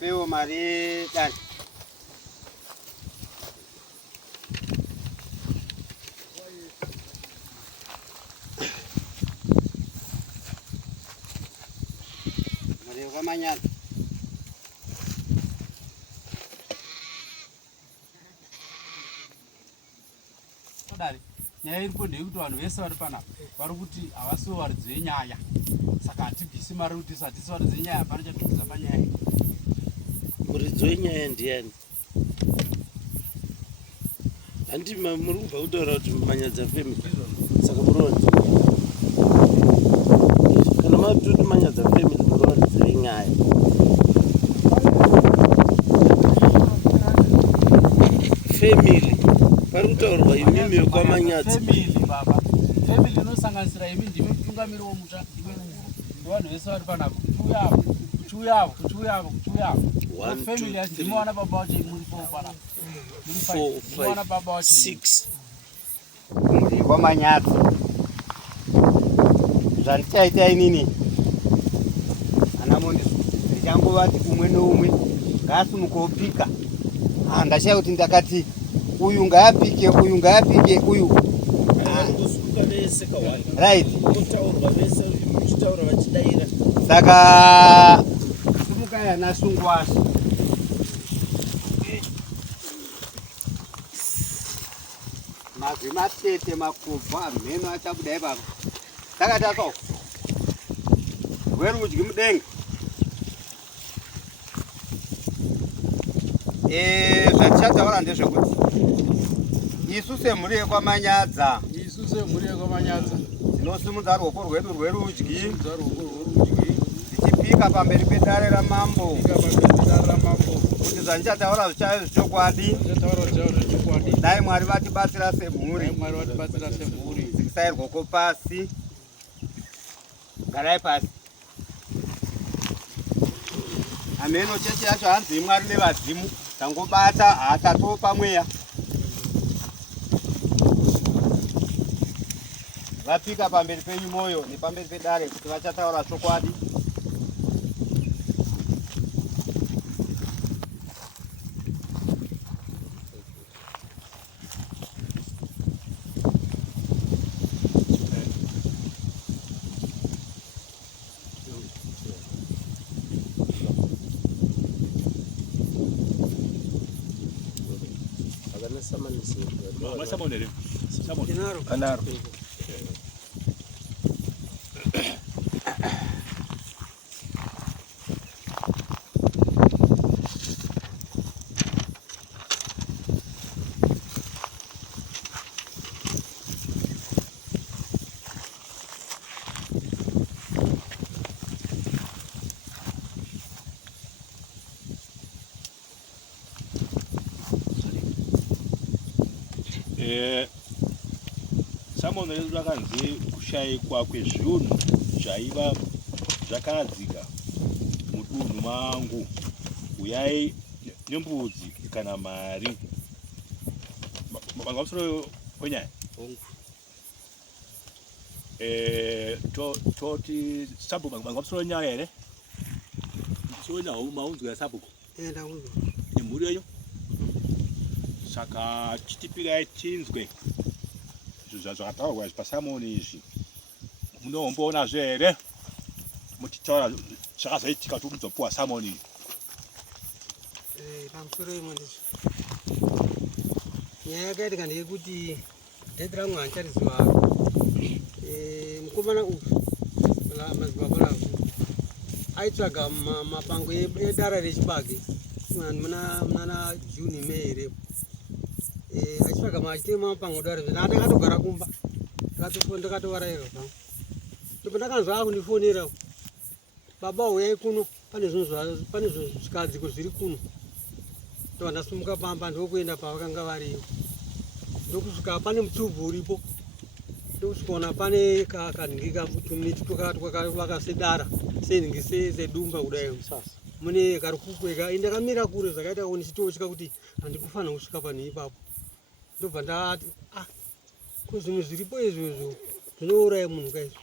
Peo mari dan. Mari kamanya. Odari. Nyaya iripo ndeyekuti vanhu vese vari panapa vari kuti havasiwo varidzi venyaya. Saka hatibvisi mari kuti satisi varidzi venyaya hapana chatibvisa panyaya. Muridzi wenyaya ndiani? Handi muri kubva kutaura kuti Manyadza family. Saka muronzi. Kana matoti Manyadza family muri varidzi venyaya. Family. Pari kutaurwa imimi kwaManyadza. Family baba. Family inosanganisira imi ndimi mutungamiri womusha. Vanhu vese vari panapa. Kuchuyavo. Family yachimwana baba wacho muripo panapa. 4, 5, 6. Muri kwamanyadza. Zvandichaita inini. Ana mondi ndichangovati umwe noumwe ngasimuke opika. Ndashaya kuti ndakati uyu ngaapike uyu. Right. Saka simukaya nasungwasi. Mazvi matete makubva mheno achabuda ipapa. Takati akawo. Werudyi mudenga. Zvatichataura ndezvekuti isu semhuri yekwamanyadza tinosimudza ruoko rwedu rwerudyi tichipika pamberi pedare ramambo kuti zvandichataura zvichave zvechokwadi. Dai Mwari vatibatsira semhuri. Dzikisai ruoko pasi. Garai pasi. Ameno cheche yacho hanzi iMwari nevadzimu. Tangobata hatatopa mweya. Vapika pamberi penyu moyo nepamberi pedare kuti vachataura chokwadi. Anaro. Samona zvakanzi kushayikwa kwezviunhu zvaiva zvakadzika mudunhu mangu. Uyai nembudzi kana mari. Pamusoro penyaya toti sabhuku pamusoro nyaya here ndichiona maunzwa yaSabhuku nemhuri yenyu. Saka chitipirai chinzwe zvakataurwa paSamoni izvi. Munomboonazve here muchitaura zvakazoitika kuti muzopuwa Samoni. Pamusoro imwe nyaya yakaitika ndeyekuti dhaidhi rangu handichariziva. Mukomana uyu madzibaba rangu aitsvaga mapango edara rechibage muna Juni Mei here. Achitsvaga machitema mapango edara ndakatogara kumba ndakatovarayirwa pangu. Ndakanzwa akundifonera baba uyai kuno pane zvikadziko zviri kuno. Ndobva ndasimuka pamba ndokuenda pavakanga variyo. Ndokusvika pane mutubhu uripo. Ndokusvikaona pane kanhingi tumiti twakavaka sedara senhingi sedumba kudai mune karikukweka. Ndakamira kure zvakaita ndichitotya kuti handikufanira kusvika panhu ipapo. Ndobva ndati kuzvinhu zviripo izvozvo zvinouraya munhu kaizvo.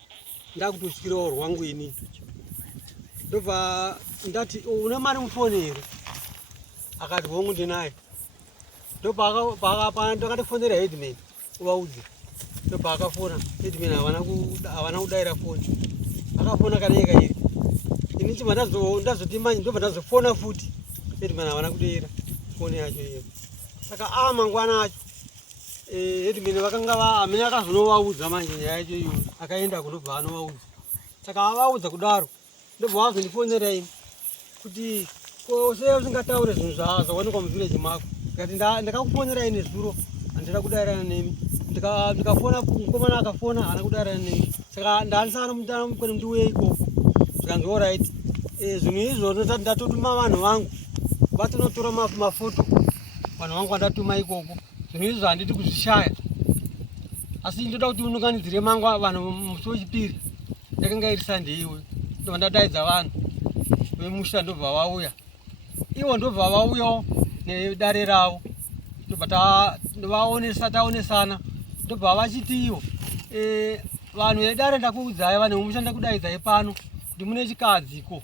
Ndakutotyirawo rwangu ini. ndobva ndati una mari mufoni here akati hongu ndinaye ndopaka ndakatifonera headman uvaudze ndobva akafona headman havana kudayira foni akafona kana yeka iri ini chima ndazoti manje ndobva ndazofona futi headman havana kudayira foni yacho iyo saka mangwana acho headman vakanga amene akazonovaudza manje nyaya yacho iyo akaenda kundobva anovaudza saka avaudza kudaro ndobva wazondifonera ini kuti sei usingataure zvinhu zvawanikwa muvhileji mako ngati ndakakufonera ini zuro handina kudayirana nemi ndikafona mukomana akafona haana kudayirana nemi saka ndanisana mutana mukwene ndiuye ikoko zvikanzi oright zvinhu izvo ndatotuma vanhu vangu vatonotora mafoto vanhu vangu vandatuma ikoko zvinhu izvo handiti kuzvishaya asi ndoda kuti ununganidzire mangwa vanhu musi wechipiri yakanga iri sandeiwe ndobva ndadaidza vanhu vemusha ndobva vauya ivo ndobva vauyawo nedare ravo ndobva taonesana ndobva vachiti ivo vanhu vedare ndakuudzai vanhu vemusha ndakudaidzai pano kuti mune chikadziko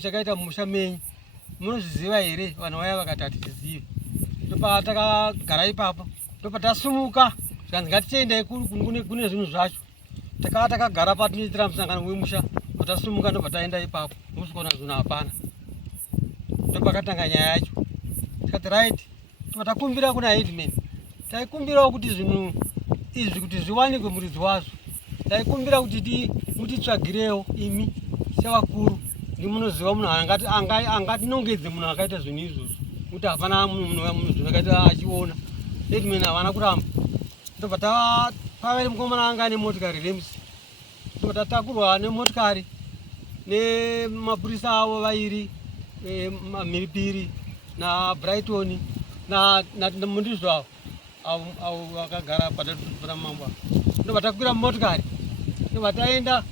chakaita mumusha menyu munozviziva here vanhu vaya vakati hatizivi ndobva takagara ipapo ndobva tasumuka zvikanzi ngatichiendai kune zvinhu zvacho takava takagara patinoitira musangano wemusha tasumuka ndobva taenda ipapo musikuona zvinhu hapana ndobva katanga nyaya yacho tikati right tobva takumbira kuna headman taikumbirawo kuti zvinhu izvi kuti zviwanikwe muridzi wazvo taikumbira kuti mutitsvagirewo imi sevakuru ndimunoziva munhu angatinongedze munhu akaita zvinhu izvozvo kuti hapana munhu zvinokaita achiona headman havana kuramba ndobva pavere mukomana anga nemotikari rems ndobva tatakurwa nemotikari nemapurisa avo vairi mhiripiri nabrighton namundizvo avo vakagara pataamamba ndobva takwira motikari ndobva taenda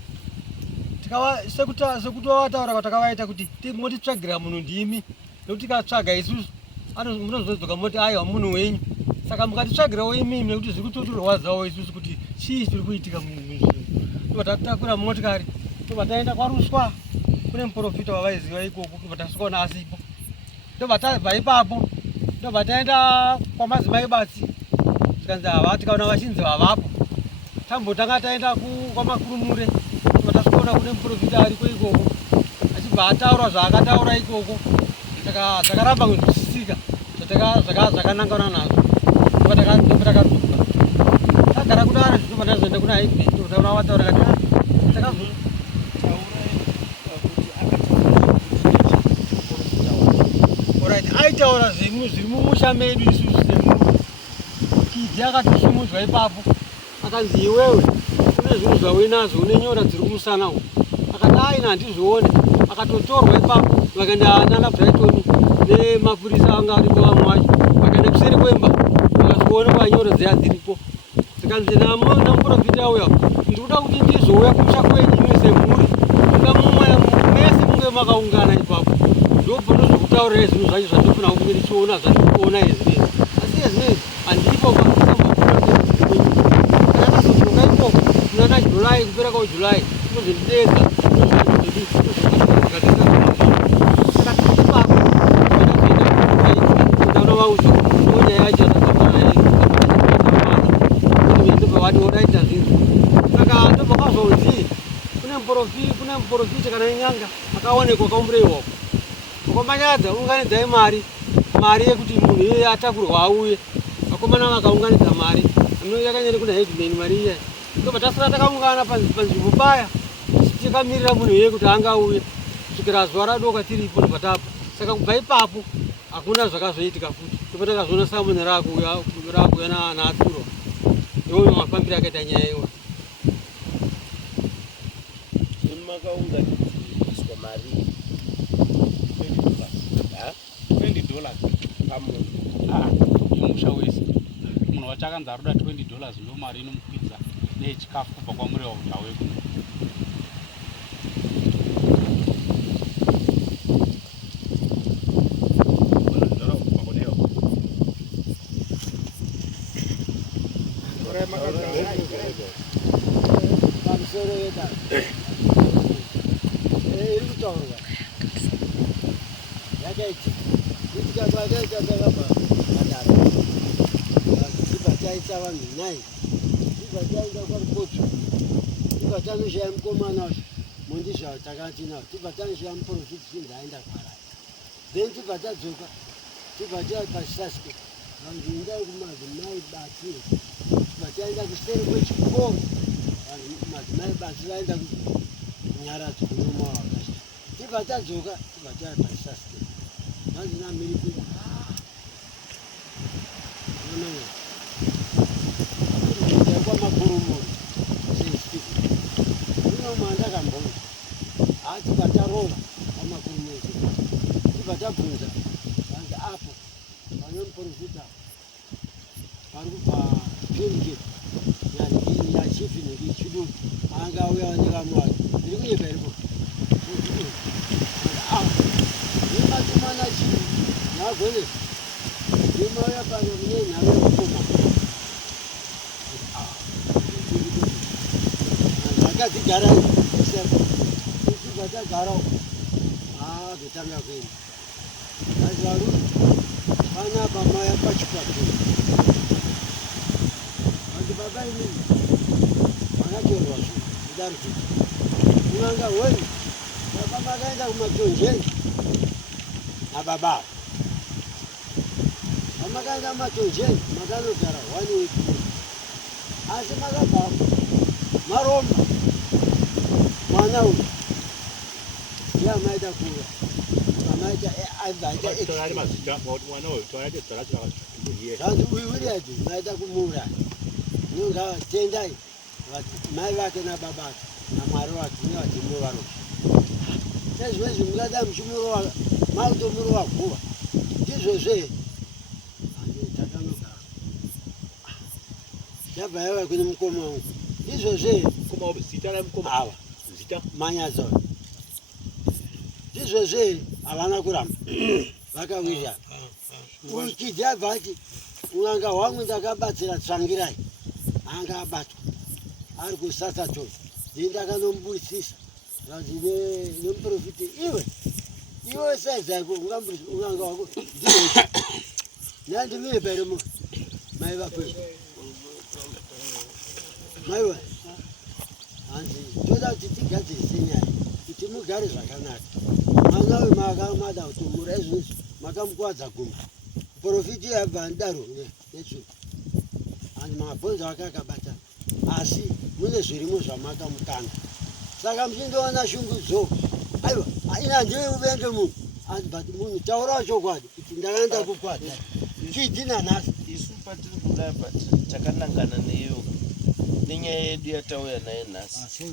sekuti vavataura kwatakavaita kuti motitsvagira munhu ndimi nekuti tikatsvaga isusu munozodzoka moti aiwa munhu wenyu saka mukatitsvagirawo imimi nekuti zviri kutotorwadzawo isusu kuti chii zviri kuitika munhu ndobva tatakura motikari ndobva taenda kwaruswa kune muprofita wavaiziva ikoko ndobva tasvikaona asipo ndobva tabva ipapo ndobva taenda kwamadzimai basi tikanzi tikaona vachinzi havapo tambotanga taenda kwamakurumure ndobva tasvikaona kune muprofita ariko ikoko achibva ataura zvaakataura ikoko takaramba kuzvisisika zvakanangana nazvo ndobva takadzoka tagara kudaro ndobva ndazoenda kuna headman ndobva taona vataura kati takazo aitaura zvinhu zviri mumusha medu isusu semukidzi akatisimudzwa ipapo akanzi iwewe kune zvinhu zvauinazvo une nyora dziri kumusana uku akati aina handizvione akatotorwa ipapo vakaenda nana brighton nemapurisa anga aripo vamwe vacho vakaenda kuseri kwemba vakazvionekwa nyora dzeya dziripo zikanzi namuprofita uya ndikuda kuti ndizouya kumusha kwenyu imi semhuri mese munge makaungana ipapo ndobva ndozvokutaurirai zvinhu zvacho zvandofuna kunge ndichiona zvandikuona ezvinezvi asi ezvinezvi handipo kaazodzoka ikoko munana julai kupera kwaujulai inozondidedza ndaunovaudzwa nyaya yacho ndobva vati oraita zvinhu saka ndobva kwazvauzi kune muprofita kana inyanga akaonekwa kaumbureiwako vakomanyadza unganidzai mari yekuti munhu iye atakurwa auye vakomana vakaunganidza mari yakanyere kuna headman mari iya ndobva tasara takaungana panzvimbo paya tikamirira munhu iye kuti anga auye kusvikira zuva radoka tiripo ndobva tabva saka kubva ipapo hakuna zvakazoitika futi ndobva takazoona samoni rakuya naaturwa iwoyo mafambiro akaita nyaya iwa makaunganiswa mari $20 mumusha wese munhu wacho akanzi aroda $20 ndo mari inomukwidza nechikafu kubva kwamuri wautawe kuno pamusoro kutaurwa yakaiti itikabakaita takabva kadaro tibva taita vanhu 9 tibva taenda kwarikotso tibva tanoshaya mukomana wacho mondizvavo takati nawo tibva tanoshaya muprofiti sinzi aenda kwarai then tibva tadzoka tibva tia pasasike vanhu endai kumadzimai bati tibva taenda kuseri kwechikoro vanhu madzimai bati vaenda kunyaradzi kunomawakacha tibva tadzoka tibva tia pasasike vanzi namiripira onana kwamakurumuri unomandakambona tibva tarova kwamakurumuri tibva tabvunza vanzi apo vane muprofita vari kubva pimke yachifiniki chiduku anga uya nekamwari ndiri kunyika iripo imatumana chii nagone imauya pano kune nhave yekukoma akadzigarai tibva tagarao dotanga kuenda asi varuri panapa mauya pachikwaturo vanti baba inini vakatorwa zvinhu kudari kuti unanga wei baba makaenda kumatonjeni nababa vamakaenda kumatonjeni makanogara 1 week asi makabvapo maromba mwana uyu ndiamaita kuva amaita zvanzi uyu uriati maita kumuuraya nonga tendai mai vake nababa ake namwari wake nevatimurovaroi sezvizvi mungada muchimurova makutomurova guva ndizvozve takanogara ndabva yava kune mukoma wangu ndizvozve ava manyadzo ndizvozve havana kuramba vakawirira ukidzi abva ati unanga hwangu ndakabatsira tsvangirai anga abatwa ari kusasa to ndindakanombudisisa vanzi nemuprofiti iwe saizako unanga wako ndioti nandimire perimo mai vakwe maiwe hanzi toda kuti tigadzirise nyaya kuti mugare zvakanaka mwana uyu makamada kutomura izvozvi makamukwadza guma profiti yabva ndaro netsvuku hanzi mabhonzo ake akabatana asi mune zvirimo zvamakamukanda saka muchindoona shungudzo aiwa ina ndiwe uvenge munhu hanzi but munhu taurawo chokwadi kuti ndakaenda kukwata chidhina nhasi isu patiri kudai takanangana neyo nenyaya yedu yatauya naye nhasi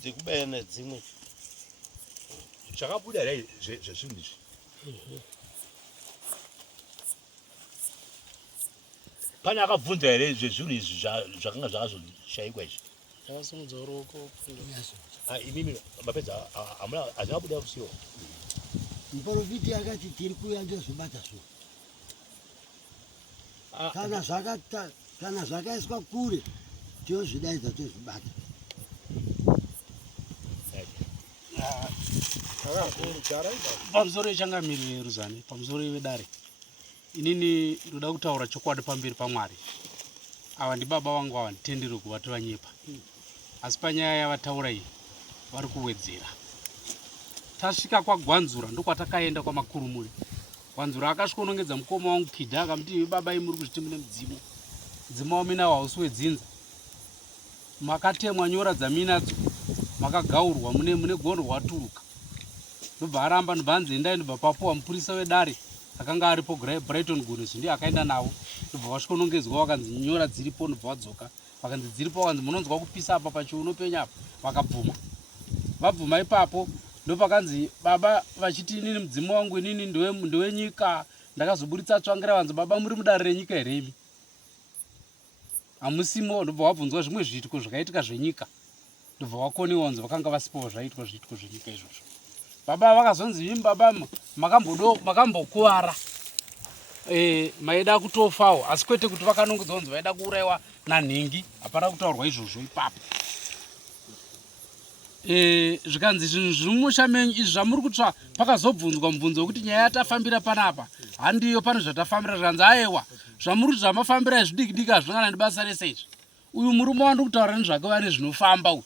dzekubaya nedzimwe zvakabuda here zvezvinhu izvi pane akabvunza here zvezvinhu izvi zvakanga zvakazoshayikwa izvi zvakasumudza ruoko imimi mapedza hazina kubuda kusiyiwa muprofiti akati tiri kuya ndozobata zuva kana zvakaiswa kure tozvidaidza tozvibata pamusoro yechangamiriro yeruzane pamusoro yevedare inini ndoda kutaura chokwadi pamberi paMwari ava ndibaba vangu ava nditendere kuvatora nyepa asi panyaya yavataura iyi vari kuwedzera tasvika kwagwanzura ndokwatakaenda kwamakurumuri gwanzura akasvikonongedza mukoma wangu Kidha akamuti baba imuri kuzviti mune mudzimu wamina hausi wedzinza makatemwa nyora dzaminadzo makagaurwa mune gondo rwaturuka ndobva aramba ndobva endai ndobva papuwa mupurisa wedare akanga aripo Brighton Gunness ndiye akaenda navo ndobva vasvikonongedzwa vakanzi nyora dziripo ndobva vadzoka vakanzi dziripo vakanzi munonzwa kupisa apa pachiuno penya apa vakabvuma vabvuma ipapo ndopakanzi baba vachiti inini mudzimu wangu inini ndewenyika ndakazoburitsa tsvangira vanzi baba muri mudare renyika here imi hamusimo ndobva wabvunzwa zvimwe zviitiko zvakaitika zvenyika ndobva wakoniwa vanzi vakanga vasipowo zvaitwa zviitiko zvenyika izvozvo baba vakazonzi imi baba makambokuvara maida kutofawo asi kwete kuti vakanongedzwa vanzi vaida kuurayiwa nanhingi hapana kutaurwa izvozvo ipapo zvikanzi zvinhu zviri mumusha menyu izvi zvamuri kutsva pakazobvunzwa mubvunzo wekuti nyaya yatafambira panapa handiyo pane zvatafambira zvikanzi aiwa zvamuri kuti zvamafambira zvidiki diki hazvingana nebasa rese izvi uyu murume wandi kutaura nezvake vane zvinofamba uyu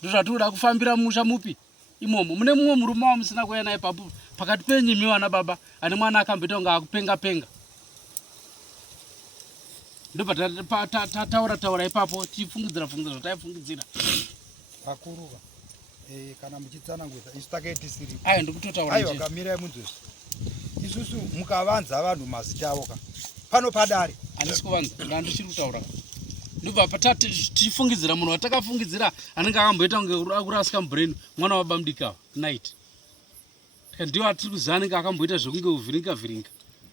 ndozvatinoda kufambira musha mupi imomo mune mumwe murume wamusina kuuya naye ipapo pakati penyu imi vana baba ane mwana akamboita kunge akupenga penga ndopatataura ipapo tichifungidzira zvataifungidzira vakuruva kana muchitsanangudza isu takaiti aya ndikutotaura aiwa kamirai munzozvi isusu mukavanza vanhu mazita avo ka pano padare handisi kuvanza ndandichiri kutaura ndobva tichifungidzira munhu watakafungidzira anenge akamboita kunge akurasika mubrain mwana wababa mudiki ava night ndiwo atiri kuziva anenge akamboita zvekunge uvhiringa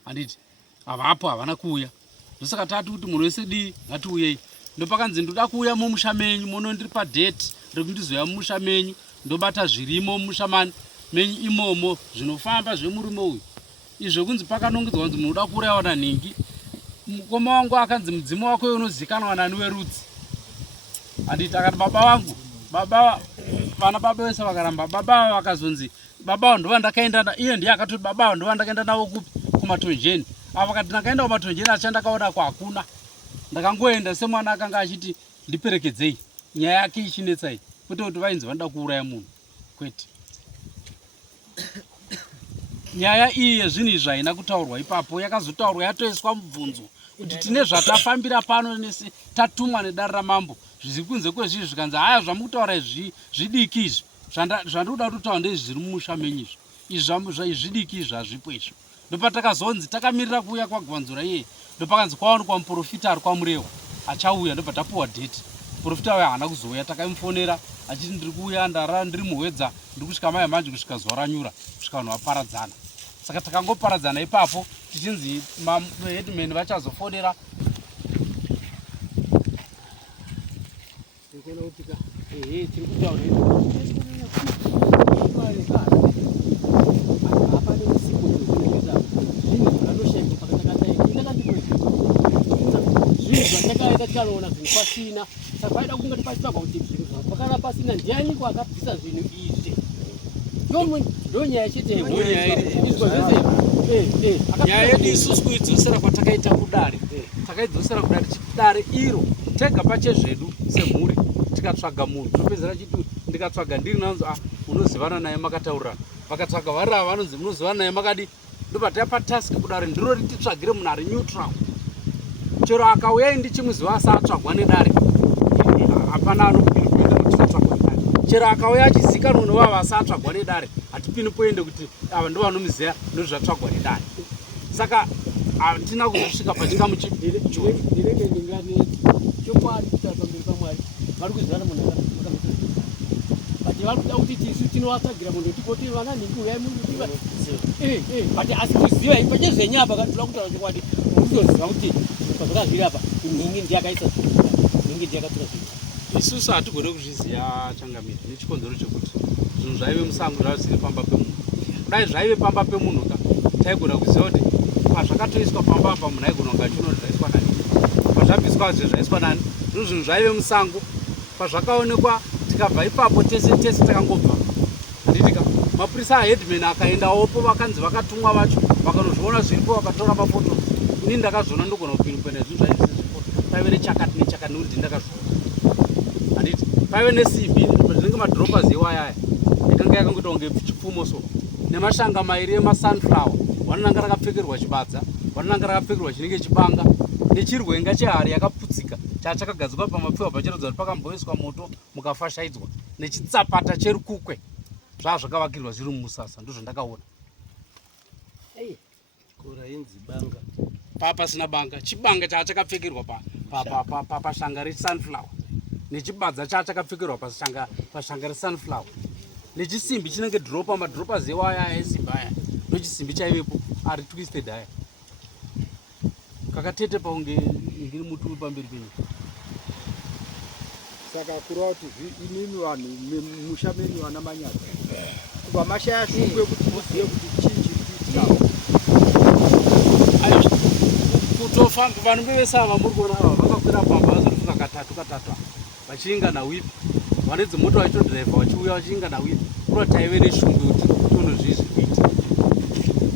handiti avapo havana kuuya ndosaka tati kuti munhu wese dii ngatiuyei ndopakanzi ndoda kuuya mumusha menyu muno ndiri padheti rekundizoya mumusha menyu ndobata zvirimo mumusha menyu imomo zvinofamba zvemurume uyu izvo kunzi pakanongedzwa kunzi munoda kuuraya wana nhingi mukoma wangu akanzi mudzimu wako unozikanwa nani werudzi handiti akati baba wangu baba vana baba vese vakaramba baba vakazonzi baba ndova ndakaenda iye ndiye akatoti baba ndova ndakaenda navo kupi kumatonjeni ava vakati ndakaenda kumatonjeni achandakaona kwakuna ndakangoenda semwana akanga achiti ndiperekedzei nyaya yake ichinetsai kwete kuti vainzi vanoda kuuraya munhu kwete nyaya iyi yezvinhu izvi haina kutaurwa ipapo yakazotaurwa yatoiswa mubvunzo kuti tine zvatafambira pano nese tatumwa nedare ramambo zviri kunze kwezvizvi zvikanzi haya zvamukutaura izvi zvidiki izvi zvandinoda kutotaura ndezvi zviri mumusha menyu izvi zvidiki izvi hazvipo izvo ndopatakazonzi takamirira kuuya kwagwanzura iye ndopakanzi kwaonekwa muprofita ari kwamurewa achauya ndobva tapuwa dheti profita uya haana kuzouya takamufonera achiti ndiri kuuya ndarara ndiri muhwedza ndiri kusvika maya manje kusvika zuva ranyura kusvika vanhu vaparadzana saka takangoparadzana ipapo tichinzi mahedman vachazofonera zvatakaita tikanoona zvinhu pasina saka paida kunge tipachitsvagwa kuti zvinhu zvapakara pasina ndiani kwakabvisa zvinhu izvi ndonyaya chete nyaya yedu isusu kuidzosera kwatakaita kudare takaidzosera kudare dare iro tega pachezvedu semhuri tikatsvaga munhu topedzera chiti ndikatsvaga ndiri nanzo unozivana naye makataurirana vakatsvaga vari ava vanonzi munozivana naye makadi ndobva taipa task kudare ndiro rititsvagire munhu ari neutral chero akauya ndichimuziva asatsvagwa nedare hapana anopini kuenda kuti tatsvagwa nedare chero akauya achizikanwa novava asatsvagwa nedare hatipini poende kuti ava ndo vanomuziva ndozvatsvagwa nedare saka hatina kuzosvika pachikamu ndinenge ndinganeti chokwadi kuti pamberi pamwari vari kuzivana munhu but vari kuda kuti tisu tinovatsagira munhu tikoti vana nhingi uyai munhuiva but asi kuziva pachezvenyapa katula kutaura chokwadi unoziva kuti pazvakazviri apa nhingi ndiyakaisa nhingi ndiyakatura zvinhu isusu hatigone kuzviziva changamiri nechikonzero chekuti zvinhu zvaive musango zvazvisiri pamba pemunhu kudai zvaive pamba pemunhu ka taigona kuziva kuti pazvakatoiswa pamba apa munhu aigona kunga chino zvaiswa nani pazvabviswa zvaiswa nani zvinhu zvinhu zvaive musango pazvakaonekwa tikabva ipapo tese takangobva handitika mapurisa ahedman akaendawopo vakanzi vakatumwa vacho vakanozviona zviripo vakatora mafoto ini ndakazviona ndogona kupinipena zvinhu zvaizvipo paive nechakati nechakati nekuti ndakazviona handiti paive nesimbi zvinenge madropas ewayaya yakanga yakangoita kunge chipfumo so nemashanga mairi emasunflower wanonanga rakapfekerwa chibadza wanonanga rakapfekerwa chinenge chibanga nechirwenga chehari yakaputsika chachakagadzikwa pamapfiwa pachiratidza kuti pakamboiswa moto mukafashaidzwa nechitsapata cherukukwe zvazvakavakirwa zviri mumusasa ndozvandakaona pasina banga chibanga chachakapfekerwa pashanga resunflower nechibadza chachakapfekerwa pashanga resunflower nechisimbi chinenge dropa madropas ewaya esimbi aya ndochisimbi chaivepo ari twisted aya kakatete paunge ngiri mutu pamberi penyu saka kureva kuti inini vanhu musha menyu vana manyazi kubva mashaya shungu yekuti muzive kuti chii chiri kuitika kutofamba vanhu vevese ava muri kuona ava vakakwira pamba vazorifuka katatu vachiinga nawipi vanedzi moto vachitodhiraivha vachiuya vachinga nauye kura taive neshungu kuti tonozvizvikuita.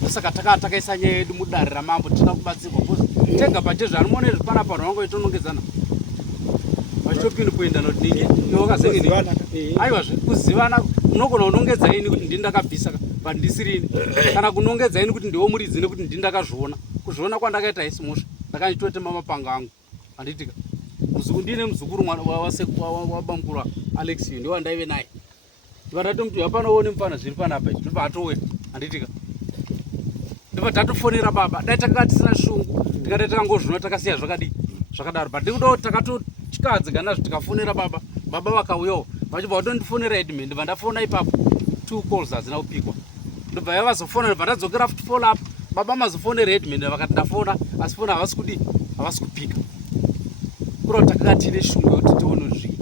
Ndosaka takaisa nyaya yedu mudare ramambo tina kubatsirwa bcause tega pachezvo anomuona izvi panapa vanhu vangu vachitonongedzana vachitopinda kuenda nodingi iwakazengeni aiwa kuzivana unogona kunongedza ini kuti ndini ndakabvisa pandisirini kana kunongedza ini kuti ndiwo muridzi nekuti ndini ndakazviona kuzviona kwandakaita isimusha ndakanditotema mapanga angu handitika ndine muzukuru wabamukuru Alex ndiwo wandaive naye ndivatatomti hapanoone mufana zviri panapa izvi ndobva atouya handitika ndobva tatofonera baba dai takanga tisina shungu tikadai takangozvino takasiya zvakadaro but ndikudo takatotyadzi nazvo tikafonera baba vakauyawo vachibva vatondifonera edmund ndibva ndafona ipapo 2 calls hadzina kupikwa ndobva yava vazofona ndobva ndadzokera futi follow up baba mazofonera edmund vakati ndafona asi fona havasi kupika kuro takanga tine shungu yokuti tione zvii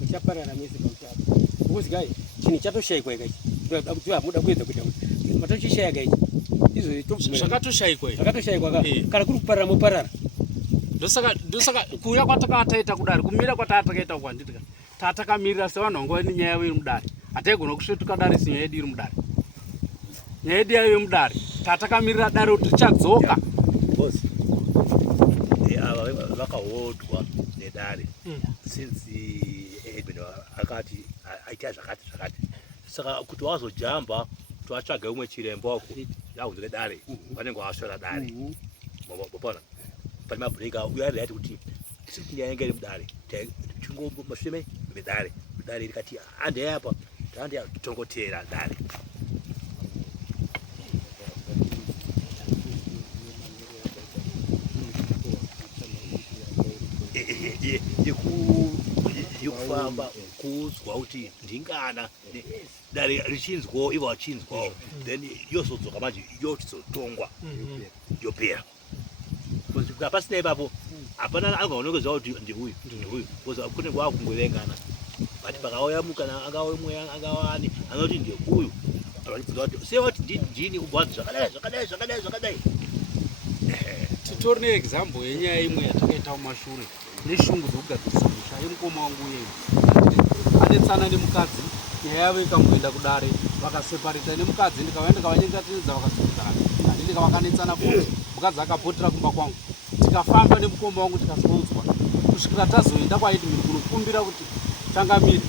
muchaparara mese pautano ukuzi kai chinhu chatoshayikwa ikai muda kuedza kuita kuti matochishayika ichi izvo zvakatoshayikwa kana kuri kuparara moparara. ndosaka kuuya kwatakataita kudare kumira kwatatakaita kwanditika tatakamirira sevanhu vangu vane nyaya yavo iri mudare hataigona kusvetuka dare sinyaya yedu iri mudare nyaya yedu yaive mudare tatakamirira dare kuti tichadzoka ava vakahodwa nedare since Edmund akati aita zvakati saka kuti wazojamba twatsvaga umwe chirembo wako yahunzire dare vanenge vasvera dare mapona pane mabhureka uyarira yati kuti tisiti nyaya iri mudare chingomasheme medare rikati andeyapa tandeya tongotera dare yekufamba kuzwa kuti ndingana dare richinzwawo ivo vachinzwawo then yozodzoka manje yochizotongwa yopera pasina ipapo hapana angaonekeza kuti ndiuyu kune kwakungovengana but pakauya mukana angauya mweya angawani anoti ndeuyu vachibvunza kuti sevati ndini kubvadzi zvakadai titori neexample yenyaya imwe yatakaita mumashure neshungu dzokugadzirisa musha yemukoma wangu uyeyu anetsana nemukadzi nyaya yavo ikangoenda kudare vakaseparita nemukadzi ndikauya ndikavanyengatinidza vakasukana handindika vakanetsana futi mukadzi akapotera kumba kwangu tikafamba nemukoma wangu tikazoudzwa kusvikira tazoenda kwaedmund kunokumbira kuti tangamiri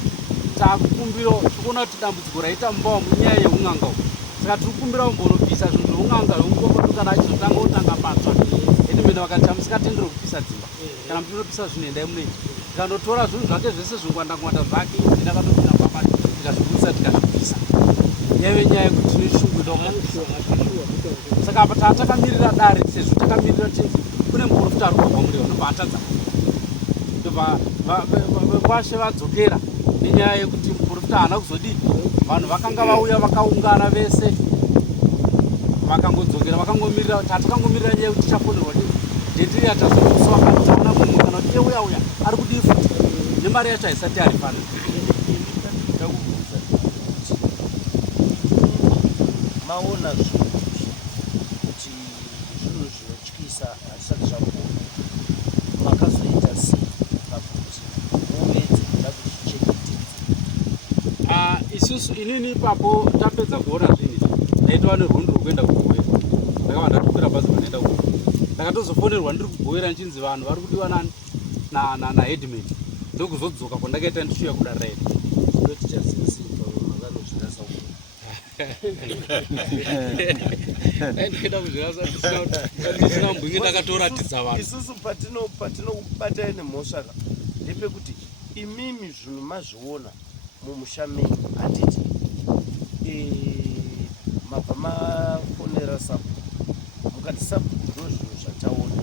takukumbira tikuona kuti dambudziko raita mumba wangu nyaya yeun'anga saka tiri kukumbira kumbonopisa zvinhu zveun'anga hwemukokoto kana achizotanga otanga patsva edmund vakati hamusikatendere kupisa dzimba kana mutinopisa zvinhu endai munei tikandotora zvinhu zvake zvese zvingwandangwanda zvake ndakatopinda papa tikazvibudisa tikazvipisa yaive nyaya yekuti tine shungu saka apa tatakamirira dare sezvo takamirira kune muprofita ari kubva muriwo ndobva atadza ndobva kwashe vadzokera nenyaya yekuti muprofita haana kuzodii vanhu vakanga vauya vakaungana vese vakangodzokera vakangomirira tatakangomirira nyaya yekuti tichafonerwa ndetiri yatazokuswa taona mumwe kana kuti uya ari kudii futi nemari yacho haisati ari pano maona zvinhu kuti zvinhu zvinotyisa hazvisati zvakona makazoita sei pakuti muvedze kuda kuzvichengetedza isusu inini ipapo tapedza kuona zvinhu ndaitova nerundu rwokuenda kugoera ndakava ndatokera bhazi vanaenda kugoera ndakatozofonerwa ndiri kugoera nchinzi vanhu vari kudiwa nani naedmund ndokuzodzoka kwandakaita ndichiuya kudarira yedu ndikaenda kuzvirasa ndisina mbungi ndakatoratidza vanhu isusu patinobatai nemhosva ndepekuti imimi zvinhu mazviona mumusha menyu handiti mabva mafonera sapo mukati sapo ndo zvinhu zvataona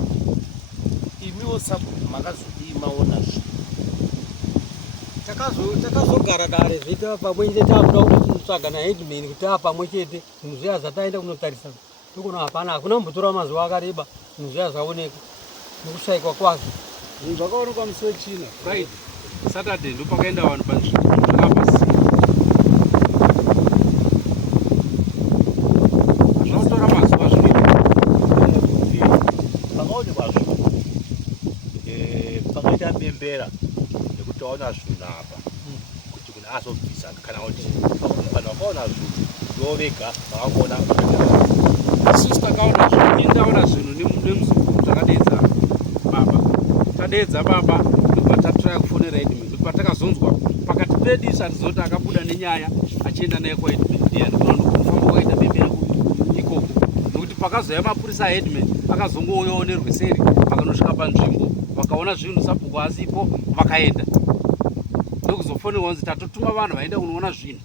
imiwo sapo makazodii maona takazogara dare zviita pamwe chete takuda kuti tinotsvaga naedmund kuti apamwe chete zvinhu zviya zvataenda kunotarisa tokuno hapana hakuna kumbotora mazuva akareba zvinhu zviya zvaoneka nekushayikwa kwazvo zvinhu zvakaonekwa musi wechina friday saturday ndopakaenda vanhu panzvimbo zvakapasi hazvinotora mazuva zvinoita pakaonekwazvo takaona zvinhu apa kuti munhu azobvisa kana kuti vanhu vakaona zvinhu ndovega vakaona isusu takaona zvinhu ini ndaona zvinhu nemuzukuru takadeedza baba tadeedza baba ndobva tatraya kufonera Edmund ndobva takazonzwa pakati pedu isati zoti akabuda nenyaya achienda naye kwaEdmund ndiye ndokufamba kwaita bembera ikoko nokuti pakazouya mapurisa aEdmund akazongouyawo nerweseri vakanosvika panzvimbo vakaona zvinhu sabhuku asipo vakaenda ndokuzofonerwa kunzi tatotuma vanhu vaenda kunoona zvinhu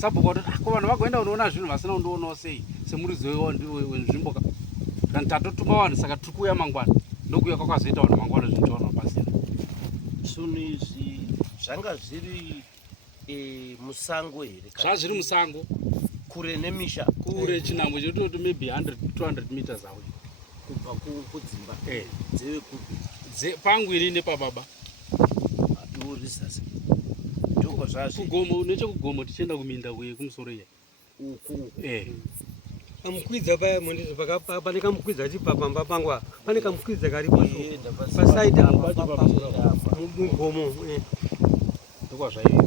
sabhuku vatoti ko vanhu vagoenda kunoona zvinhu vasina kundoonawo sei semurizi wenzvimbo kana tatotuma vanhu saka tiri kuuya mangwana ndokuuya kwakazoita vanhu mangwana zvinhu taona pasina zvinhu izvi zvanga zviri musango here zvazviri musango kure nemisha kure chinhambwe chetoti maybe 100-200 meters away kubva kudzimba dzeve kupi pangu ini nepababa iworisasi ndoko zvazvi kugomo nechekugomo tichienda kuminda kumusoro iya uku kamukwidza paya mondizo pane kamukwidza ti papamba pangu pane kamukwidza karipo pasaidi mugomo ndokwazvaio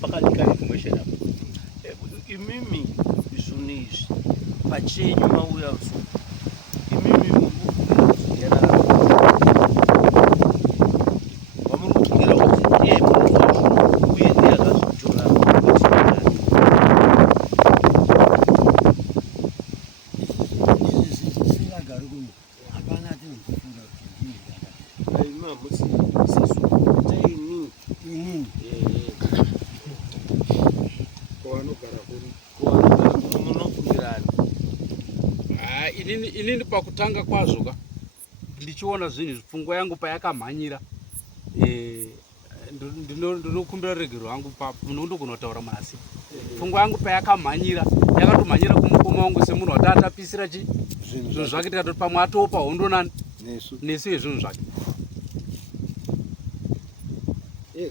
pakadikani information apa imimi zvinhu izvi pachenyu mauya usu imimi vamuri kutungira kuti iye munhu uye ndiye akazvitora isingagari kuno hapana tinofunda aimamusi sesu taini inini kwavanogara kuri munofungirani inini pakutanga kwazvo ndichiona zvinhu pfungwa yangu payakamhanyira ndinokumbira rugero rwangu nondogona kutaura masi pfungwa yangu payakamhanyira yakatomhanyira kumukoma wangu semunhu wati atapisira zvinhu zvake tikatoti pamwe atopa hondo nani nesu yezvinhu zvake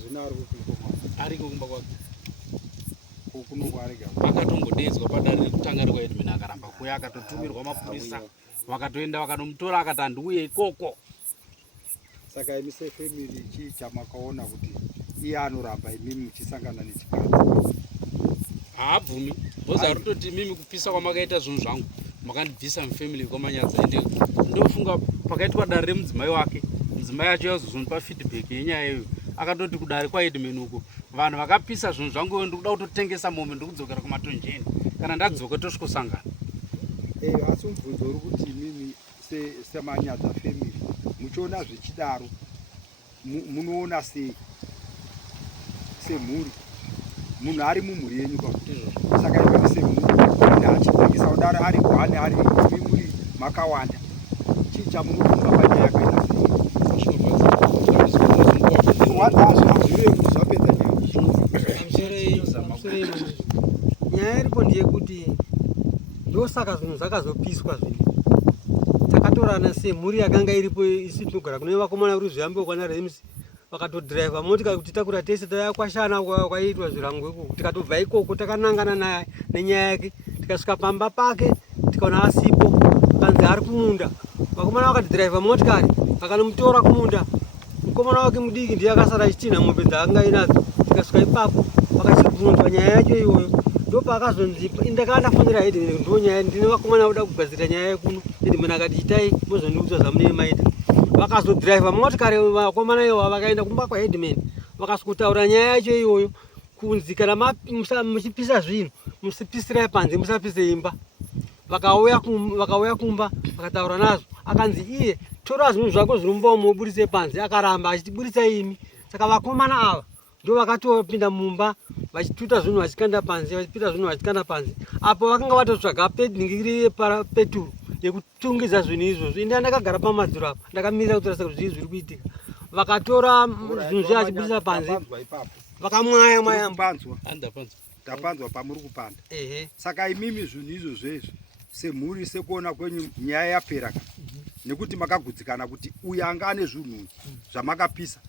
zvino ari kukumba kwake kunokwarega akatongodedzwa padare rekutanga rekwaEdmund akaramba kuya akatotumirwa mapurisa vakatoenda vakanomutora akati handiuye ikoko saka imi sefamily chiita makaona kuti iye anoramba imimi muchisangana nechikadzi haabvumi bhozi arutoti imimi kupisa kwamakaita zvinhu zvangu makandibvisa mufamily kwamanyadza ende ndofunga pakaitwa dare remudzimai wake mudzimai acho yazozonipa feedback yenyaya iyoyo akatoti kudare kwaEdmund uko vanhu vakapisa zvinhu zvangu iwe ndikuda kutotengesa mombe ndikudzokera kumatonjeni kana ndadzoka tosvikosangana asi mubvunzo uri kuti imimi semanyadza family muchiona zvichidaro munoona sei semhuri munhu ari mumhuri yenyu saka imimi semhuri munhu achitengesa kudaro ari gwani ari mimuri makawanda chii chamunofunga panyaya yakaita nyaya iripo ndeyekuti ndosaka zvinhu zvakazopiswa zvino takatorana semhuri yakanga iripo isi tinogara kune vakomana uri zviyambe kwana Rems vakatodhiraivha motika kuti takura tese tayakwashana kwaitwa zvirango ikoko tikatobva ikoko takanangana nenyaya yake tikasvika pamba pake tikaona asipo kanzi ari kumunda vakomana vakatodhiraivha motikari vakanomutora kumunda mukomana wake mudiki ndiye akasara achitinha mombe dzaanga inadzo tikasvika ipapo vakachibvunzwa nyaya yacho iyoyo ndopakazonzi ndakandafundira Edmund ndonyaya ndine vakomana voda kugadzira nyaya yekuno Edmund akati itai mozondiudza zvamunee maita vakazodhiraivha motikari vakomana ivo vakaenda kumba kwaEdmund vakasokutaura nyaya yacho iyoyo kunzi kana muchipisa zvinhu musipisirai panze musapise imba vakauya kumba vakataura nazvo akanzi iye tora zvinhu zvako zvirumbawo muburitse panze akaramba achitiburitsa imi saka vakomana ava ndo vakatopinda mumba vachituta zvinhu vachikanda panze vachipita zvinhu vachikanda panze apo vakanga vatotsvaga pedingiri peturu yekutungidza zvinhu izvozvo indi ndakagara pamadziro apo ndakamirira kutarisa kuti zvii zviri kuitika vakatora zvinhu zve vachiburitsa panze vakamwaya mwaya tapanzwa pamuri kupanda saka imimi zvinhu izvozvezvo semhuri sekuona kwenyu nyaya yapera nekuti makagudzikana kuti uyu anga ane zvinhu zvamakapisa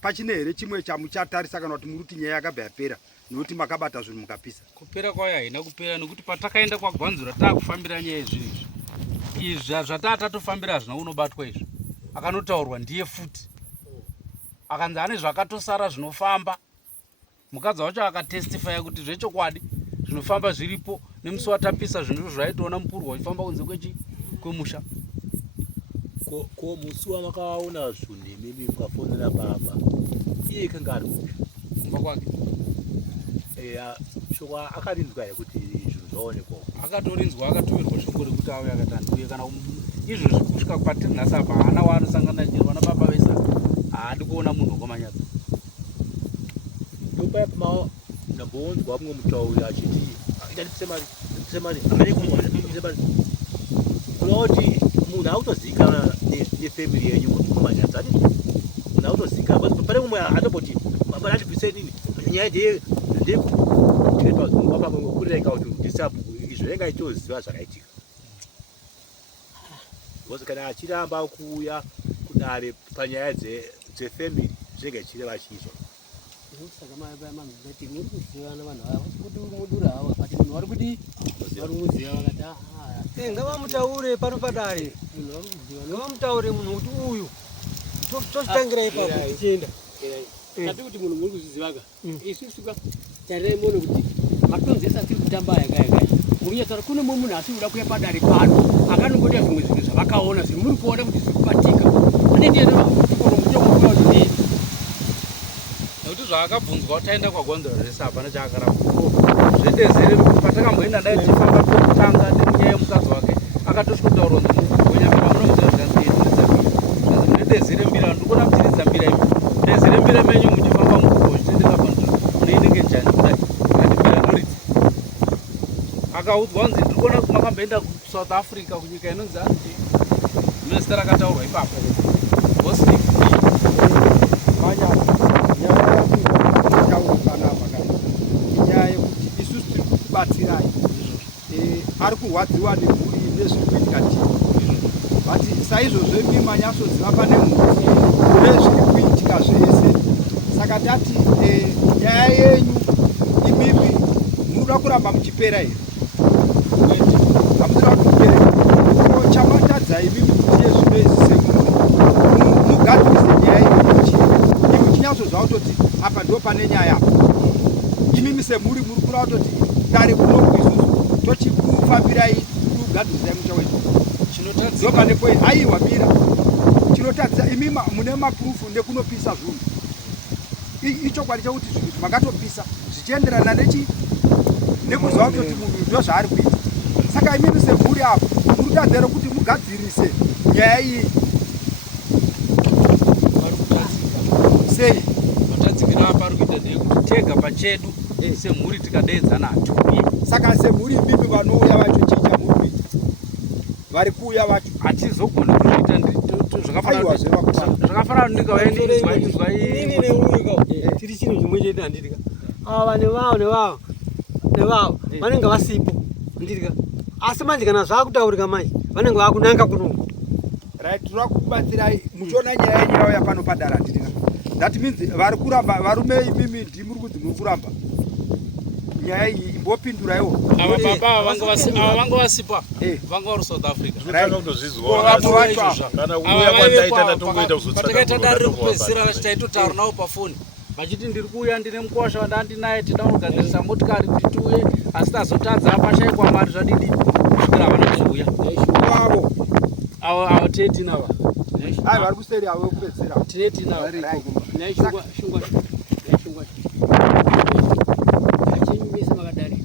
pachine here chimwe chamuchatarisa kana kuti muri kuti nyaya yakabva yapera nekuti makabata zvinhu mukapisa kupera kwayo haina kupera nekuti patakaenda kwagwanzura taakufambira nyaya yezvinhu izvi zvataa tatofambira hazvina unobatwa izvi akanotaurwa ndiye futi akanzi ane zvakatosara zvinofamba. Mukadzi wacho akatestifya kuti zvechokwadi zvinofamba zviripo nemusi watapisa zvinhu zvaitoona mupurwa uchifamba kunze kwemusha. Ko musi wamakaona zvinhu mimi mukafonera baba iye kanga ari kumba kwake shoko akarinzwa kuti zvinhu zvaonekwa. Akatorinzwa akatumirwa shoko rekuti auye akatanduye kana izvozvi kusvika kwatiri nhasi apa haana waanosangana chirwa nababa vese haadi kuona munhu wakamanyadza. Ndopaipa ndambonzwa mumwe mutauri achiti ndandipise mari amene kuti munhu akutozivikanwa nefamily yenyu kumanyadzani. Munhu akutozivikanwa pane mumwe atoboti baba ndandibvise nini nyaya ndeyekurireka kuti ndisabu izvo yenga itoziva zvakaitika. Because kana achiramba kuuya kudare panyaya dzefamily zvinenge ichireva chizvo. Saka mamati muri kuzivana vanhu ava kuti mudura hava ati munhu vari kudi vari kuziva vakati ngavamutaure pano padare ngavamutaure munhu kuti uyu tochitangira ipapo tichienda kati kuti munhu muri kuzvizivaka isusu tarirai muone kuti matonzi ese atiri kutamba yanga murunyatara kune mumwe munhu asi uda kuya padare pano akanongoita zvimwe zvinhu zvavakaona zvimuri kuona kuti zviri kubatika ane ndienda mutomutomukuya kuti ndii nekuti zvaakabvunzwa taenda kwagondoro rese hapana chaakaramba zvedezere rekuti patakamboenda ndaiti tifamba tokutanga nemunyaya yemukadzi wake akatosvika kutaura kuti munyambira munomudzira zvikanzi nedezere mbira ndikuona kutiridza mbira imi dezere mbira menyu muchifamba mukuko zvichitendeka panzvimbo munoinenge njani kudai andibira noridzi akaudzwa kunzi ndikuona makamboenda kuSouth Africa kunyika inonzi anzi mune zita rakataurwa ipapo Boston inyaya yekuti isusu tiri kukubatsirai ari kurwadziwa nemhuri nezviri kuitika tiri but saizvozvo imi manyatsoziva pane mhuri nezviri kuitika zvese. Saka tati nyaya yenyu imimi munoda kuramba muchipera here hamunoda kupera chamatadza imimi kuti yezvino izvi semuri mugadzirise nyaya yenyu imi chinyatsoziva kutoti apa ndo pane nyaya apa imimi semuri muri kura kutoti dare kunoku isusu tochikufambirai kugadhurisai musha wenyu ndo pane point aiwa mira chinotadzisa imimi mune mapurufu nekunopisa zvinhu ichokwadi chekuti zvinhu makatopisa zvichienderana nekuziva kutoti munhu ndo zvaari kuita. Saka imimi semhuri apo muri kutadzira kuti mugadzirise nyaya iyi sei matadzikira apa ari kuita ndeyekuti tega pachedu semhuri tikadeedzana hatiuye. Saka semhuri imimi vanouya vacho chicha muri kuita vari kuuya vacho hatizogoni kuzviita zvakafanana ndingawainzwa tiri chinhu chimwe chete handitika ava nevavo vanenge vasipo handitika asi manje kana zvakutaurika manje vanenge vakunanga kunoku right. Tiri kukubatsirai muchiona nyaya yenyu yauya pano padara handitika that means vari kuramba varume imimi ndimuri kudzi muri kuramba nyaya iyi imbopinduraiwo ava baba vanga vasipa vanga vari South Africa patakaita dare rekupedzisira rachitaitotaura navo pafoni vachiti ndiri kuuya ndine mukwasha wandandinaye tida kugadzirisa motikari kuti tiuye asi tazotadza pashayikwa mari zvadidi kusvikira havana kuzouya avo avo tetinava ai vari kuseri avo vekupedzisira tetinava achinyumisa makadare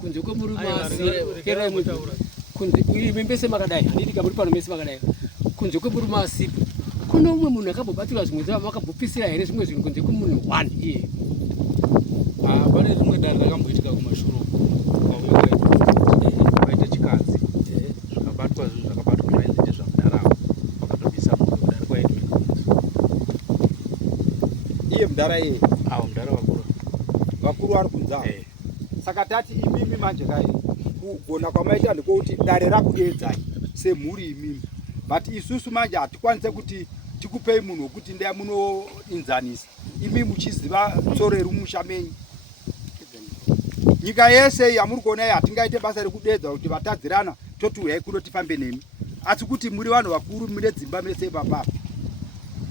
kunze kwemurumasimbese makadai handitika muri pano mese makadai kunze kwemurumasipo kuno umwe munhu akambobatirwa zvimwe zvava makambopisira here zvimwe zvinhu kunze kwemunhu 1 iye pane rimwe dare rakamboitika kumashuro kwaita chikadzi zvakabatwa zvainzi ndezvamudara avo vakatobisa munhu kudare kwaitwe iye mudara iye avo mudara vakuru vari kunzaa. Saka tati imimi manje kai kugona kwamaita ndikokuti dare rakudeedzai semhuri imimi but isusu manje hatikwanise kuti tikupei munhu wekuti ndeya munoinzanisa imimi muchiziva tsoro rerumusha menyu. Nyika yese yamuri kuona iyi hatingaite basa rekudeedza kuti vatadzirana toti uyai kuno tifambe nemi asi kuti muri vanhu vakuru mune dzimba mese ipapapa.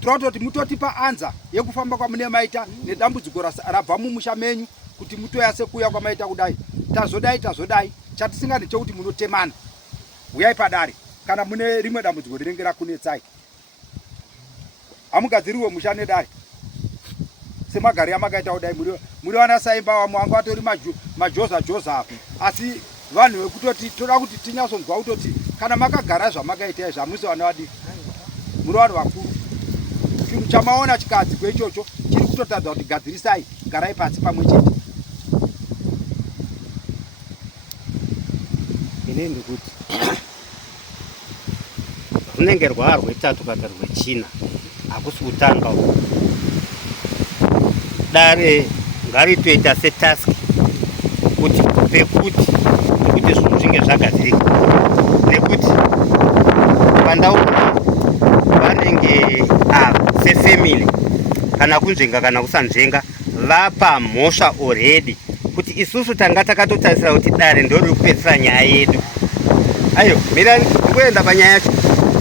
Tototi mutotipa anza yekufamba kwamune maita nedambudziko rabva mumusha menyu kuti mutoyase kuya kwamaita kudai. Tazodai chatisingadi chekuti munotemana. Uyai padare kana mune rimwe dambudziko rinenge rakunetsai. Amugadziriwe musha nedare. Semagari amakaita kudai muri vana saimba vamwe vanga vatori majoza apo. Asi vanhu vekutoti toda kuti tinyasonzwa kutoti kana makagara zvamakaita zvamusi vana vadi muri vanhu vakuru. Chinhu chamaona chikadziko ichocho chiri kutotadza kuti gadzirisai, garai pasi pamwe chete. Ine ndikuti runenge rwarwetatu kana rwechina hakusi kutanga uku. Dare ngaritoita setask kuti pekuti zvinhu zvinge zvagadzirika, nekuti pandau vanenge sefamily kana kunzvenga kana kusanzvenga vapa mhosva already kuti isusu tanga takatotarisira kuti dare ndoriri kupedzisa nyaya yedu. Ayo mirani ndikuenda panyaya yacho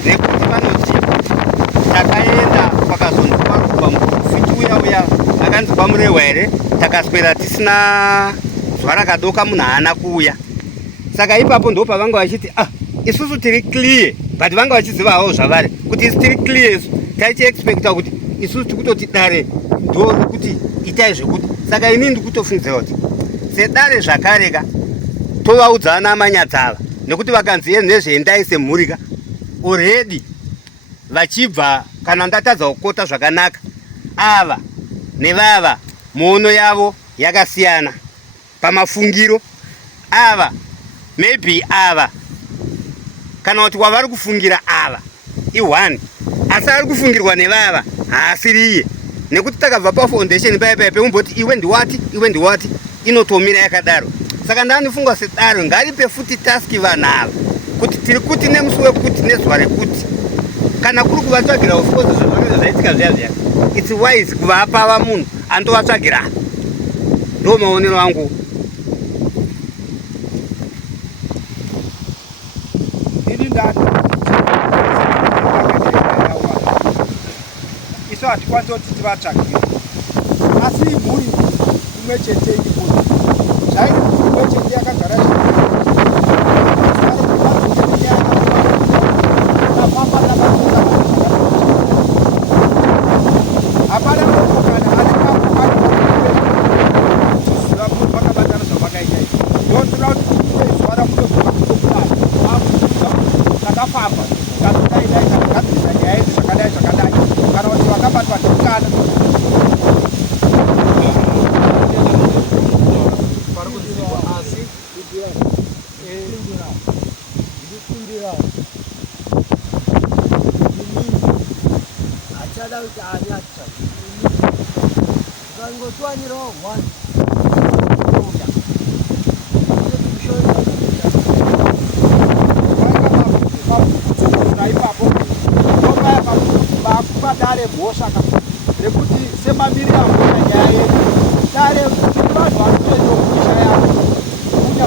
nekuti vanoti takaenda pakazonzi parubva mufichi uya akanzi kwamurehwa here, takaswera tisina zuva rakadoka munhu haana kuuya. Saka ipapo ndo pavanga vachiti isusu tiri clear, but vanga vachiziva havo zvavari kuti isi tiri clear. Isu taichiexpecta kuti isusu tikutoti dare ndori kuti itai zvekuti. Saka ini ndikutofungidzira kuti sedare zvakareka tovaudzana amanyadzava, nekuti vakanzi nezveendai semhurika already vachibva kana ndatadza kukota zvakanaka. Ava nevava muono yavo yakasiyana pamafungiro. Ava maybe ava kana kuti wavari kufungira ava i1, asi ari kufungirwa nevava haasiriye. Nekuti takabva pafoundation paipape umboti iwe ndiwati inotomira yakadaro. Saka ndanifunga sedaro ngaripe futi taski vanhu ava kuti tiri kuti nemusi wekuti nezuva rekuti kana kuri kuvatsvagira of course zvezvanga zvaitika zviya it's wise kuvapava munhu andovatsvagira. Ndo maonero angu. Ini ndani isu hatikwanisi kuti tivatsvagire, asi mhuri imwe chete iripo zvairi kuti imwe chete yakagara hapana mukana anekaziva vakabatana zvavakaita ndotoda kuti zuva ramunozoa takafamba kanodaidai kanogadzirisa nyaya yedu zvakadai kana kuti vakabatwa nemukana achada kuti anyatsa ukangotwanirawo one ipapo ndomaya pakubadare mhosva rekuti semamiri amona nyaya yedu dare vanhu varikutozokuisha yavo kunya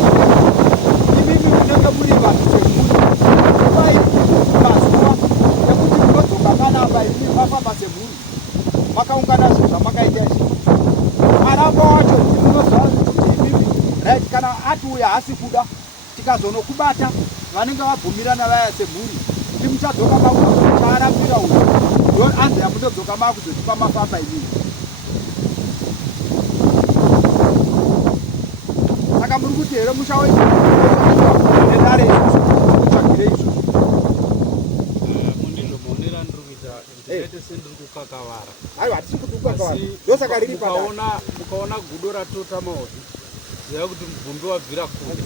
imimi munenge muri vanhu semuri vai mazuva ekuti munodzoka panapa imimi mafamba semuri makaungana zvinhu zvamakaita izvi maramba wacho munoziva kuti imimi right kana ati uya hasi kuda tikazonokubata vanenge vabvumirana vaya semhuri kuti muchadzoka chaarambira uyu ndo anzi yamunodzoka makuzotipa mafamba imini. Saka muri kuti here mushawenedare isusu kutsvagire isusu mundizvomaonera ndiri kuita ndikaite sendiri kukakavara. Aiwa hatisi kuti kukakavara ndosaka riri mukaona gudo ratota mahodhi ziva kuti mubvumbi wabvira kure.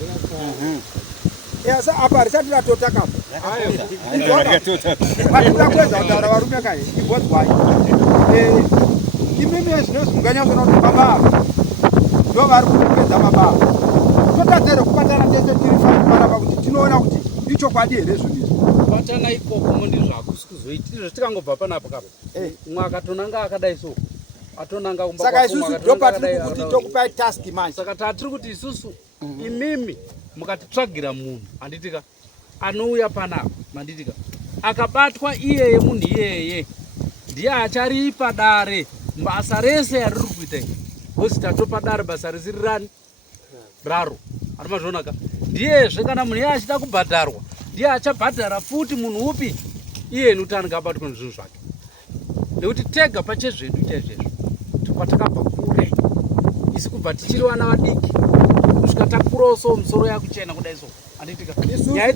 Esa apa risati ratota kapo vatira kwedza kutaura varume kai ibodzwai imimi zvinozvi munganyazona kuti mababa ndo vari kupedza mababa totadzere kubatana tese tiri fanikumaramba kuti tinoona kuti ichokwadi here zvinhu izvi kubatana ikoko mondizvo hakusi kuzoiti izvo tikangobva panapo kapo umwe akatonanga akadai so atonanga saka isusu ndopatiri kuti tokupai taski manje. Saka tatiri kuti isusu imimi mukatitsvagira munhu handitika anouya panapa manditika akabatwa iyeye munhu iyeye ndiye acharipa dare basa rese yariri kuita kozi tatopa dare basa risiri rani raro ari mazvionaka ndiyezve kana munhu iye achida kubhadharwa ndiye achabhadhara futi munhu upi iye nutanga abatwe nezvinhu zvake nekuti tega pachezvedu chaizvezvo patakabva kure isi kubva tichiri vana vadiki kusvika takurawo so musoro yakuchena kudai so anditika nyaya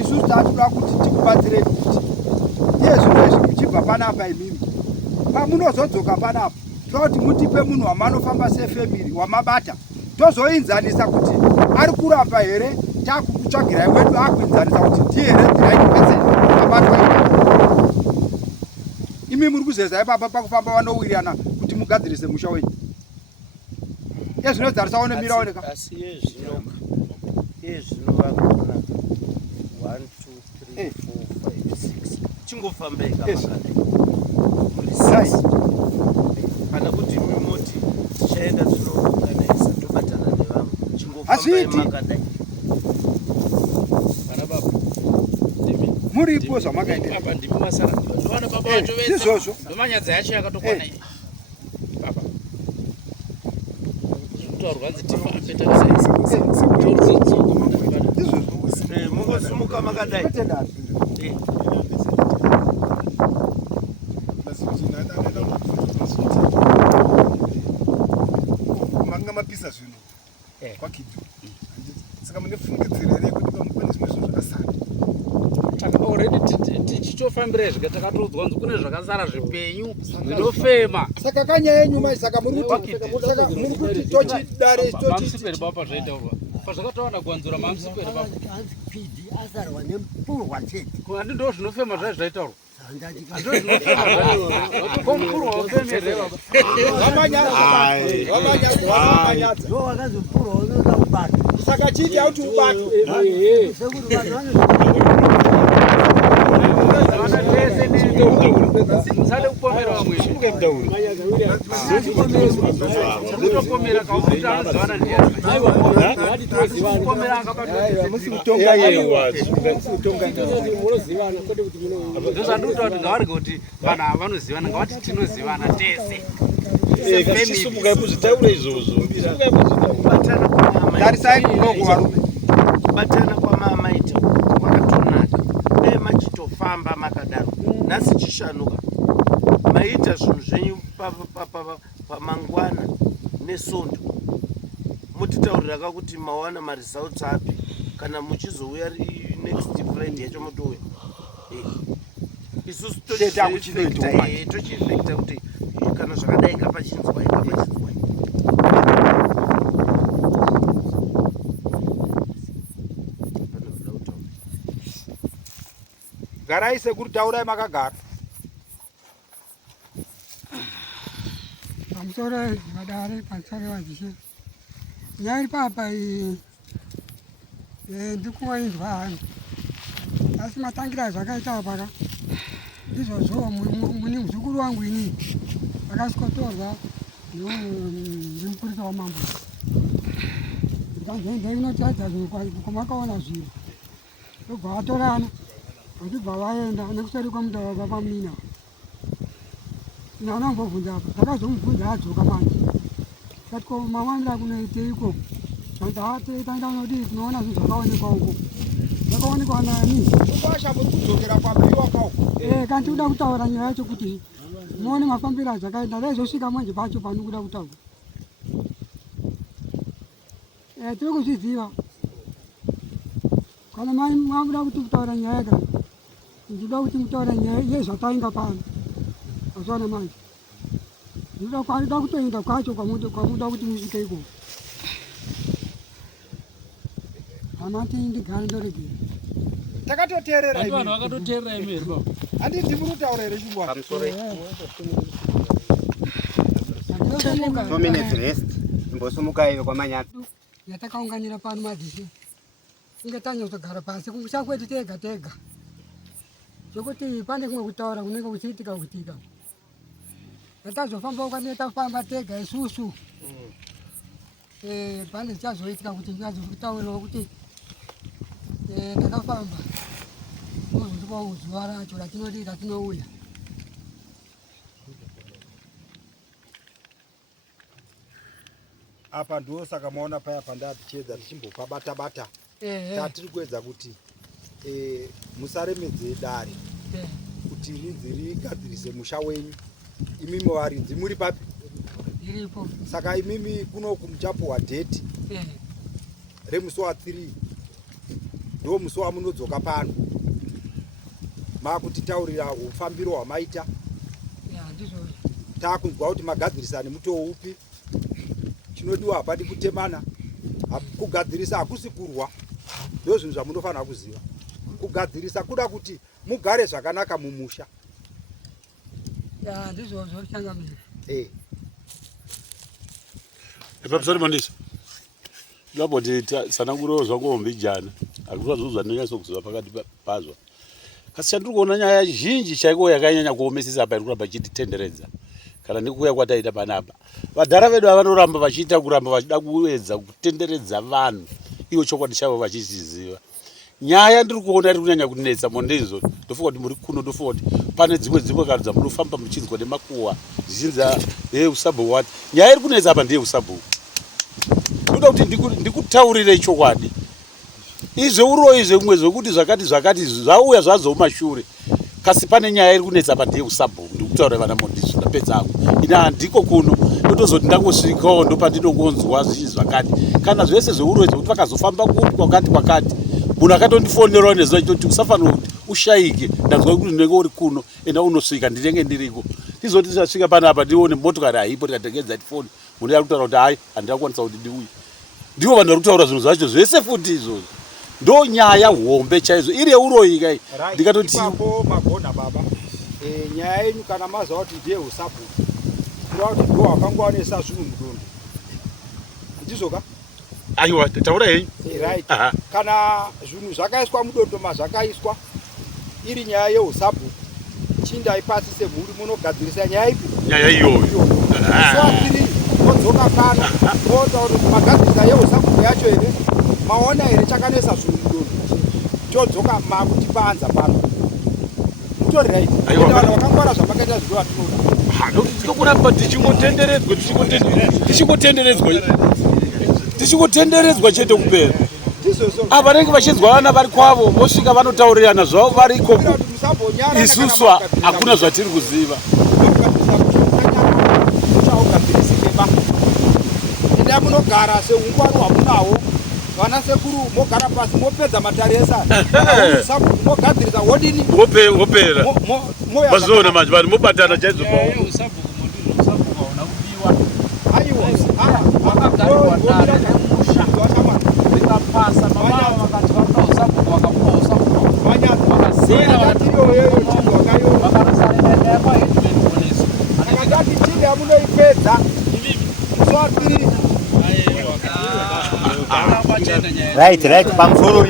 isusu tatoda kuti tikubatsirei kuti iye zvino izvi muchibva panapa imimi pamunozodzoka panapa toda kuti mutipe munhu wamanofamba sefemiri wamabata tozoinzanisa kuti ari kuramba here takumutsvagirai wedu akuinzanisa kuti ndiye here 90% abatwa imi muri kuzezai baba pakufamba vanowirirana kuti mugadzirise musha wenyu iye zvinodzarisawo nemira oneka asi iye zvino vakona 1 2 3 4 5 6 chingofambai kamakadai muri 6 kana kuti mimoti tichaenda zvinoorganiza tobatana nevamwe chingofambai makadai vana baba muripo zvamakaendera apa ndimi masara ndovana baba vacho vese izvozvo ndomanyadza yacho yakatokwana iyi baba kutaurwa nzi tifambe mungosimuka makadai manga mapisa zvinhu kwakidu saka mune fungidzirere kuti pane zvimwe zvinhu zvakasara already tichitofambira zvika takatodzwa nzi kune zvakasara zvipenyu zvinofema saka kanyaya yenyu mai saka muri kuti tochidare mamusiperi baba zvaitaurwa pazvakatawana kuwanzura mamusiperi baba pidi azarwa nempurwa chete handi ndo zvinofema zvai zvaitaurwa kompurwa wafemere baba ndo wakazopurwa unoda kubata saka chiti auti ubatwe sekuti vanhu musade kupomera vamwezvitopomera kauti anozivana ndiyapomera ndozvandiuta kuti ngavarege kuti vanhu ava vanozivana ngavati tinozivana tese simukai kuzvitaura izvozvo tarisai kunoku varume kubatana kwamamaita kwakatonaka dai machitofamba makadaro nhasi chishanuka maita zvinhu zvenyu pamangwana nesondo mutitaurira kuti mawana maresults api kana muchizouya next friday yacho mutouya isusu tochiefekta kuti kana zvakadai kapachinzwai garai sekuri taurai makagara pamusoro madare pamusoro wazvishe nyaya iri papa ndikuwainzwa hangu asi matangira azvakaita paka izvozvo mune muzukuru wangu ini akasikotorwa ndimupurisa wamambo ndikanzeinotadza kwamakaona zviro obva vatorana vachibva vaenda nekuseri kwemutaura pamina nanambobvunza apa takazomubvunza adzoka manje kati ko mawanira kunoiteiko taenda unodii tinoona zvinhu zvakaonekwa uko zvakaonekwa nani ukasha muri kudzokera kwambiwa kwauko kanti uda kutaura nyaya yacho kuti muone mafambiro azvakaenda daizosvika manje pacho panokuda kutaura tiri kuzviziva kana mamuda kuti kutaura nyaya kana ndinoda kuti mutaura nyaya yezvatainga pano azvana manje ndinoda kutoenda kwacho kwamuda kuti musvike ikoko hamati ndigare ndoregera takatoteerera vanhu vakatoteerera imi here baba handiti muri kutaura here chingwa pamusoro 2 minutes rest imbosumuka ive kwamanyata yatakaunganira pano madzisi inge tanya kutogara pasi kusha kwedu tega tega zvokuti pane kumwe kutaura kunenge kuchiitika kuitika yatazofamba ukanetafamba tega isusu pane zvichazoitika kuti ndikazokutaurirawo kuti ndakafamba uzotipawo zuva racho ratinouya. apa ndosaka maona paya pandatichedza tichimbopa bata tatiri kuedza kuti musaremedze dare kuti rinzi rigadzirise musha wenyu. Imimi varidzi muri papi? Iripo. Saka imimi kunoku muchapuwa dheti remusi wa3 ndo musi wamunodzoka pano makutitaurira ufambiro hwamaita. Takunzwa kuti magadzirisani muto upi. Chinodiwa hapadi kutemana. Kugadzirisa hakusi kurwa. Ndo zvinhu zvamunofanira kuziva. Kugadzirisa kuda kuti mugare zvakanaka mumusha. Ndizvo zvochangamira. Epapsari mandisa. Laboti sananguro zvangombi jana. Akufa zuzwa ndinyaso kuziva pakati pazwa. Kasi chandiri kuona nyaya zhinji chaiko yakanyanya kuomesesa apa irikuramba chititenderedza. Kana ndikuya kwataita panapa. Vadhara vedu vanoramba vachiita kuramba vachida kuedza kutenderedza vanhu. Iwo chokwadi chavo vachiziva. Nyaya ndiri kuona iri kunyanya kunetsa mondezo. Ndofunga kuti muri kuno ndofunga kuti pane dzimwe kari dzamunofamba muchinzwa nemakuwa zvichinza usabhu wati. Nyaya iri kunetsa apa ndiye usabhu. Ndoda kuti ndikutaurire chokwadi. Izveuroyi zvimwe zvokuti zvakati zvauya zvazo mumashure. Kasi pane nyaya iri kunetsa apa ndiye usabhu. Ndikutaurira vana mondiso ndapedza hangu. Ina handiko kuno. Ndotozoti ndangosvikawo ndopandinongonzwa zvichinzi zvakati. Kana zvese zveuroyi zvokuti vakazofamba kwakati. Munhu akatondifonerawo nezuva kuti usafanira kuti ushaike. Ndanzwa kuti ndinenge uri kuno enda unosvika ndinenge ndiriko. Ndizoti ndisasvika panapa ndione motokari haipo tikatengedza tifoni. Munhu ari kutaura kuti hayi handina kukwanisa kuti ndiuye. Ndivo vanhu vari kutaura zvinhu zvacho zvese futi izvozvo. Ndo nyaya hombe chaizvo iri yeuroyi kai. Ndikatoti ipapo magona baba. Nyaya yenyu kana mazwa kuti ndiye usabhu. Kuti ndo wakangowanesa zvinhu mudondo. Ndizvoka? Aiwa taura henyu. Right. Kana zvinhu zvakaiswa mudondo mazvakaiswa iri nyaya yeusabhu. Chindai pasi semhuri munogadzirisa nyaya ipi? Nyaya iyoyo. Swatiri modzoka pano. Motaura kuti magadzirisa yeusabhu yacho here. Maona here chakanesa zvinhu mudondo. Chodzoka makutipanza pano. Mutori right. Aiwa vanhu vakangwara zvamakaita zviro vatinoda. Tikokuramba tichikotenderedzwa chete kupera. Ava vanenge vachinzwa vana vari kwavo vosvika vanotaurirana zvavo vari ikoko. Isusu hakuna zvatiri kuziva. Enda munogara seungwaru hamunawo. Vana sekuru mogara pasi mopedza matare esana. Mogadzirisa wodini? Wopera. Mazona manje vanhu mobatana chaizvo pawo. Pasa mama wakati wako usabu wakapoa usabu wakazera wakasarenda kwa hiyo polisi akagati chini amunoipedza swatiri right pamusoro